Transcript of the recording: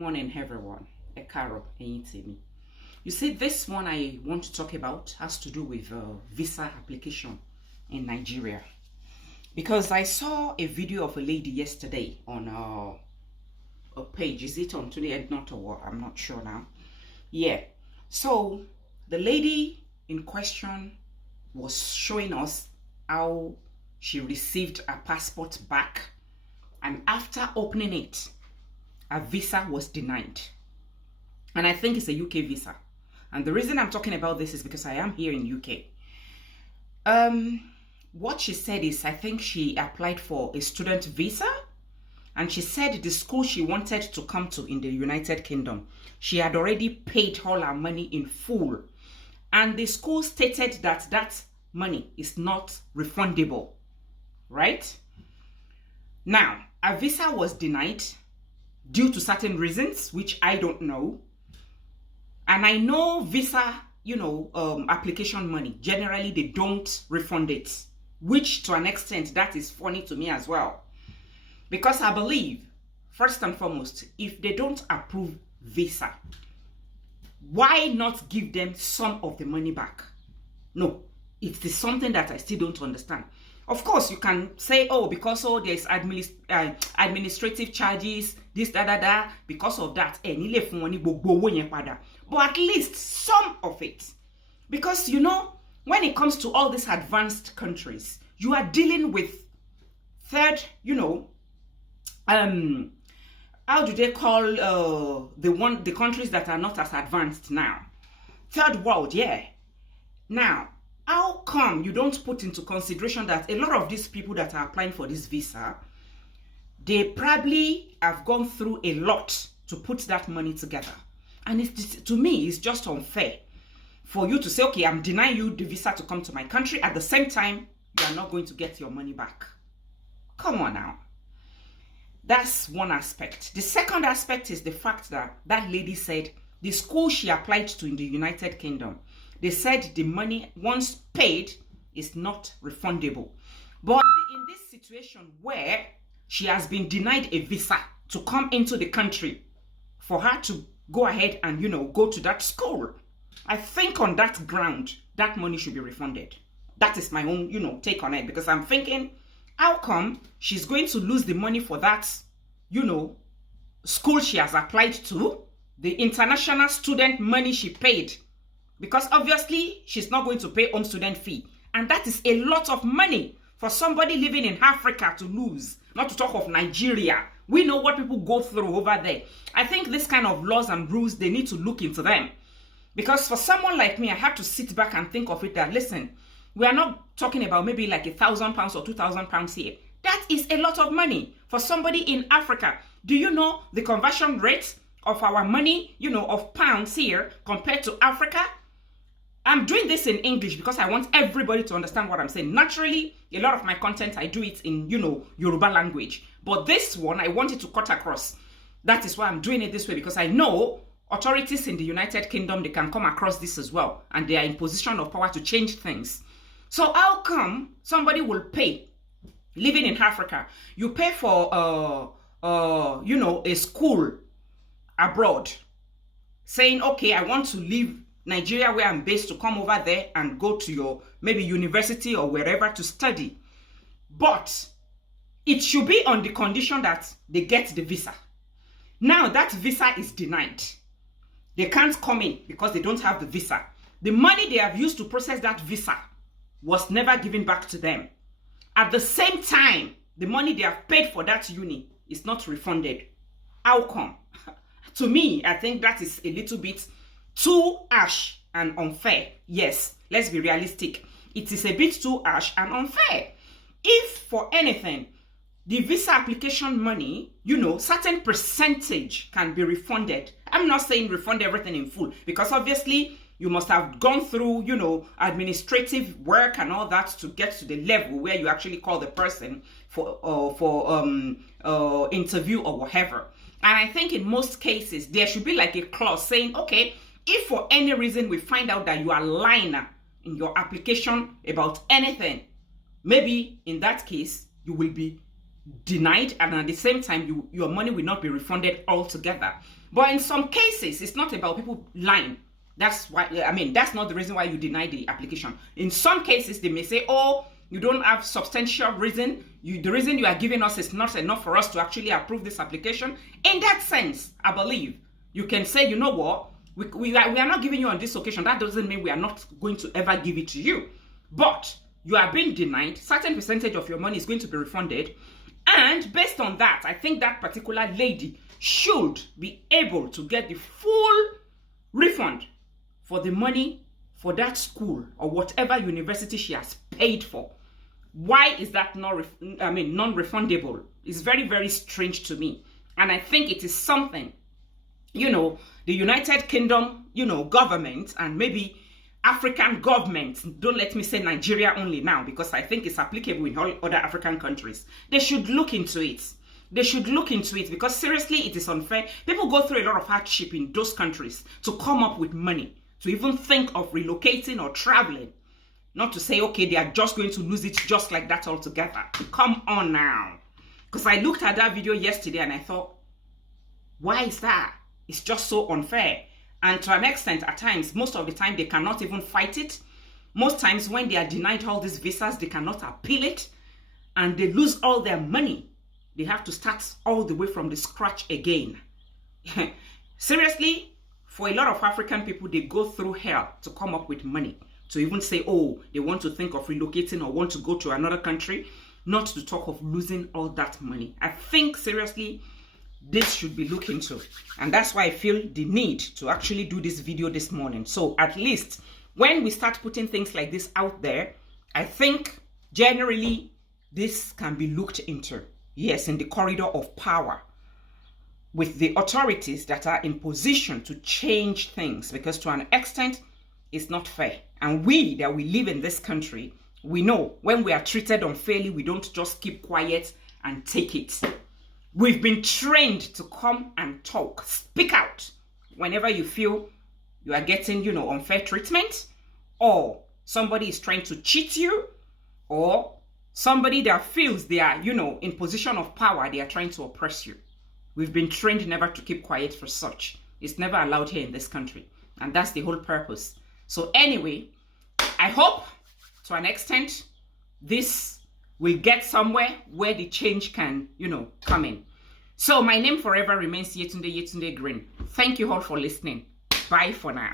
Morning, everyone. Carol, me. You see, this one I want to talk about has to do with visa application in Nigeria. Because I saw a video of a lady yesterday on a page. Is it on today? Not or what? I'm not sure now. Yeah. So the lady in question was showing us how she received a passport back, and after opening it, a visa was denied. And I think it's a UK visa. And the reason I'm talking about this is because I am here in UK. What she said is, I think she applied for a student visa, and she said the school she wanted to come to in the United Kingdom, she had already paid all her money in full. And the school stated that that money is not refundable, right? Now, a visa was denied due to certain reasons, which I don't know. And I know visa, application money, generally they don't refund it, which to an extent, that is funny to me as well. Because I believe, first and foremost, if they don't approve visa, why not give them some of the money back? No, it is something that I still don't understand. Of course, you can say, because there's administrative charges, this, because of that, but at least some of it. Because, when it comes to all these advanced countries, you are dealing with third, how do they call the countries that are not as advanced now? Third world, yeah. Now, how come you don't put into consideration that a lot of these people that are applying for this visa, they probably have gone through a lot to put that money together? And to me, it's just unfair for you to say, okay, I'm denying you the visa to come to my country. At the same time, you are not going to get your money back. Come on now. That's one aspect. The second aspect is the fact that that lady said the school she applied to in the United Kingdom, they said the money once paid is not refundable. But in this situation where she has been denied a visa to come into the country, for her to go ahead and, go to that school, I think on that ground, that money should be refunded. That is my own, take on it. Because I'm thinking, how come she's going to lose the money for that, school she has applied to, the international student money she paid? Because obviously, she's not going to pay home student fee. And that is a lot of money for somebody living in Africa to lose. Not to talk of Nigeria. We know what people go through over there. I think this kind of laws and rules, they need to look into them. Because for someone like me, I had to sit back and think of it that, listen, we are not talking about maybe like £1,000 or £2,000 here. That is a lot of money for somebody in Africa. Do you know the conversion rate of our money, of pounds here compared to Africa? I'm doing this in English because I want everybody to understand what I'm saying. Naturally, a lot of my content, I do it in, Yoruba language. But this one, I want it to cut across. That is why I'm doing it this way, because I know authorities in the United Kingdom, they can come across this as well. And they are in position of power to change things. So how come somebody will pay, living in Africa, you pay for, a school abroad, saying, okay, I want to leave Nigeria where I'm based to come over there and go to your maybe university or wherever to study. But it should be on the condition that they get the visa. Now that visa is denied. They can't come in because they don't have the visa. The money they have used to process that visa was never given back to them. At the same time, the money they have paid for that uni is not refunded. How come? To me, I think that is a little bit too harsh and unfair. Yes, let's be realistic. It is a bit too harsh and unfair. If for anything, the visa application money, certain percentage can be refunded. I'm not saying refund everything in full, because obviously you must have gone through, administrative work and all that to get to the level where you actually call the person for interview or whatever. And I think in most cases, there should be like a clause saying, okay, if for any reason we find out that you are lying in your application about anything, maybe in that case, you will be denied, and at the same time, your money will not be refunded altogether. But in some cases, it's not about people lying. That's why, I mean, that's not the reason why you deny the application. In some cases, they may say, oh, you don't have substantial reason. The reason you are giving us is not enough for us to actually approve this application. In that sense, I believe you can say, you know what, we are not giving you on this occasion. That doesn't mean we are not going to ever give it to you. But you are being denied. Certain percentage of your money is going to be refunded. And based on that, I think that particular lady should be able to get the full refund for the money for that school or whatever university she has paid for. Why is that non-refundable? It's very, very strange to me. And I think it is something, the United Kingdom, government, and maybe African governments, don't let me say Nigeria only now, because I think it's applicable in all other African countries. They should look into it. They should look into it, because seriously, it is unfair. People go through a lot of hardship in those countries to come up with money, to even think of relocating or traveling. Not to say, okay, they are just going to lose it just like that altogether. Come on now. Because I looked at that video yesterday and I thought, why is that? It's just so unfair. And to an extent, at times, most of the time, they cannot even fight it. Most times when they are denied all these visas, they cannot appeal it. And they lose all their money. They have to start all the way from the scratch again. Seriously, for a lot of African people, they go through hell to come up with money. To even say, oh, they want to think of relocating or want to go to another country. Not to talk of losing all that money. I think, seriously, this should be looked into. And that's why I feel the need to actually do this video this morning. So at least when we start putting things like this out there, I think generally this can be looked into. Yes, in the corridor of power with the authorities that are in position to change things, because to an extent, it's not fair. And we that we live in this country, we know when we are treated unfairly, we don't just keep quiet and take it. We've been trained to come and talk, speak out whenever you feel you are getting, unfair treatment, or somebody is trying to cheat you, or somebody that feels they are, in position of power, they are trying to oppress you. We've been trained never to keep quiet for such. It's never allowed here in this country. And that's the whole purpose. So anyway, I hope to an extent this will get somewhere where the change can, come in. So my name forever remains Yetunde Green. Thank you all for listening. Bye for now.